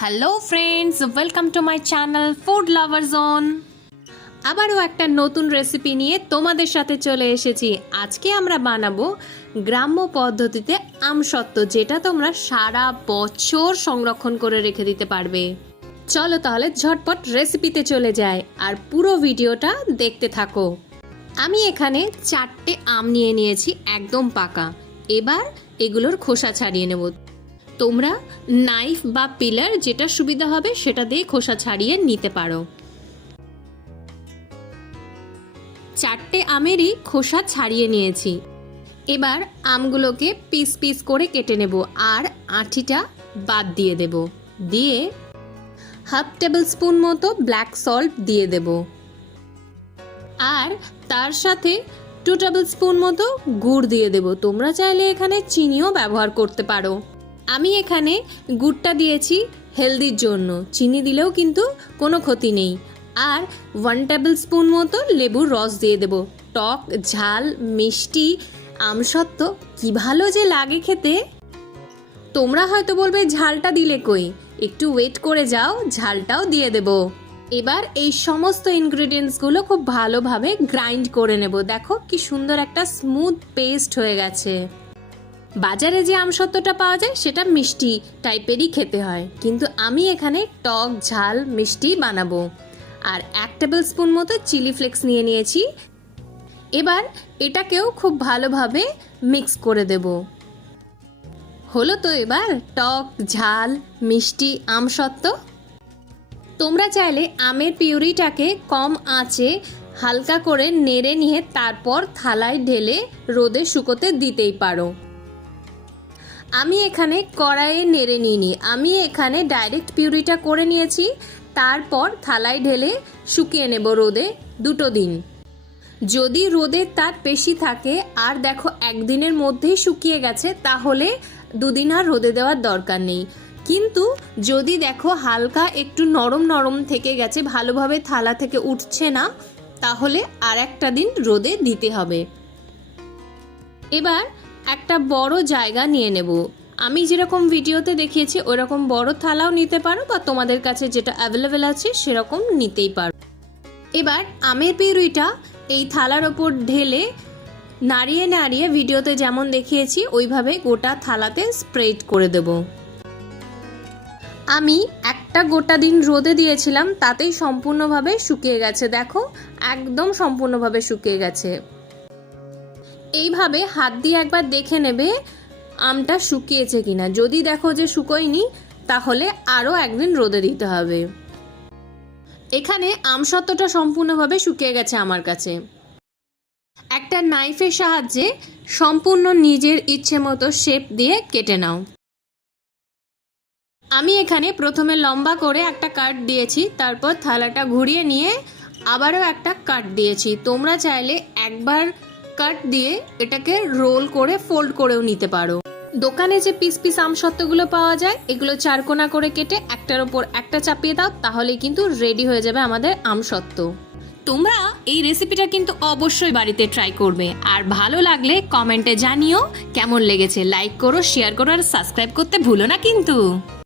Hello friends, welcome to my channel food lover zone. আবারও একটা নতুন রেসিপি নিয়ে তোমাদের সাথে চলে এসেছি। আজকে আমরা বানাবো গ্রাম্য পদ্ধতিতে আমসত্ত্ব, যেটা তোমরা সারা বছর সংরক্ষণ করে রেখে দিতে পারবে। চলো তাহলে ঝটপট রেসিপিতে চলে যাই আর পুরো ভিডিওটা দেখতে থাকো। আমি এখানে 4টে আম নিয়ে নিয়েছি, একদম পাকা। এবার এগুলোর খোসা ছাড়িয়ে নেব। তোমরা নাইফ বা পিলার যেটা সুবিধা হবে সেটা দিয়ে খোসা ছাড়িয়ে নিতে পারো। 4টে আমেরই খোসা ছাড়িয়ে নিয়েছি। এবার আমগুলোকে পিস পিস করে কেটে নেব আর আঁটিটা বাদ দিয়ে দেব। দিয়ে হাফ টেবিল স্পুন মতো ব্ল্যাক সল্ট দিয়ে দেব আর তার সাথে 2 টেবিল স্পুন মতো গুড় দিয়ে দেব। তোমরা চাইলে এখানে চিনিও ব্যবহার করতে পারো। আমি এখানে গুড়টা দিয়েছি হেলদির জন্য, চিনি দিলেও কিন্তু কোনো ক্ষতি নেই। আর 1 টেবিল স্পুন মতো লেবুর রস দিয়ে দেব। টক ঝাল মিষ্টি আমসত্ত্ব কি ভালো যে লাগে খেতে। তোমরা হয়তো বলবে ঝালটা দিলে কই, একটু ওয়েট করে যাও, ঝালটাও দিয়ে দেব। এবার এই সমস্ত ইনগ্রেডিয়েন্টসগুলো খুব ভালোভাবে গ্রাইন্ড করে নেব। দেখো কি সুন্দর একটা স্মুথ পেস্ট হয়ে গেছে। বাজারে যে আমসত্ত্বটা পাওয়া যায় সেটা মিষ্টি টাইপেরই খেতে হয়, কিন্তু আমি এখানে টক ঝাল মিষ্টি বানাবো। আর 1 টেবিল স্পুন মতো চিলি ফ্লেক্স নিয়ে নিয়েছি। এবার এটাকেও খুব ভালোভাবে মিক্স করে দেব। হলো তো এবার টক ঝাল মিষ্টি আমসত্ত্ব। তোমরা চাইলে আমের পিউরিটাকে কম আঁচে হালকা করে নেড়ে নিয়ে তারপর থালায় ঢেলে রোদে শুকোতে দিতেই পারো। আমি এখানে কড়াইয়ে নেড়ে নিইনি, আমি এখানে ডাইরেক্ট পিউরিটা করে নিয়েছি। তারপর থালায় ঢেলে শুকিয়ে নেব রোদে 2 দিন। যদি রোদের তাপ বেশি থাকে আর দেখো একদিনের মধ্যেই শুকিয়ে গেছে, তাহলে 2 দিন আর রোদে দেওয়ার দরকার নেই। কিন্তু যদি দেখো হালকা একটু নরম নরম থেকে গেছে, ভালোভাবে থালা থেকে উঠছে না, তাহলে আর একটা দিন রোদে দিতে হবে। এবার একটা বড় জায়গা নিয়ে নেব। আমি যেরকম ভিডিওতে দেখিয়েছি ওরকম বড় থালাও নিতে পারো, বা তোমাদের কাছে যেটা অ্যাভেলেবেল আছে সেরকম নিতেই পারো। এবার আমের পিউরিটা এই থালার ওপর ঢেলে নাড়িয়ে নাড়িয়ে ভিডিওতে যেমন দেখিয়েছি ওইভাবে গোটা থালাতে স্প্রেড করে দেব। আমি একটা গোটা দিন রোদে দিয়েছিলাম, তাতেই সম্পূর্ণভাবে শুকিয়ে গেছে। দেখো একদম সম্পূর্ণভাবে শুকিয়ে গেছে। এইভাবে হাত দিয়ে একবার দেখে নেবে আমটা শুকিয়েছে কিনা। যদি দেখো যে শুকোয়নি, তাহলে আরও একদিন রোদে দিতে হবে। এখানে আমসত্ত্বটা সম্পূর্ণভাবে শুকিয়ে গেছে আমার কাছে। একটা নাইফের সাহায্যে সম্পূর্ণ নিজের ইচ্ছে মতো শেপ দিয়ে কেটে নাও। আমি এখানে প্রথমে লম্বা করে একটা কাট দিয়েছি, তারপর থালাটা ঘুরিয়ে নিয়ে আবারও একটা কাট দিয়েছি। তোমরা চাইলে একবার কাট দিয়ে এটাকে রোল করে ফোল্ড করেও নিতে পারো। দোকানে যে পিস পিস আমসত্ত্বগুলো পাওয়া যায়, এগুলো 4 কোনা করে কেটে একটার ওপর একটা চাপিয়ে দাও, তাহলে কিন্তু রেডি হয়ে যাবে আমাদের আমসত্ত্ব। তোমরা এই রেসিপিটা কিন্তু অবশ্যই বাড়িতে ট্রাই করবে। আর ভালো লাগলে কমেন্টে জানিও কেমন লেগেছে। লাইক করো, শেয়ার করো আর সাবস্ক্রাইব করতে ভুলো না কিন্তু।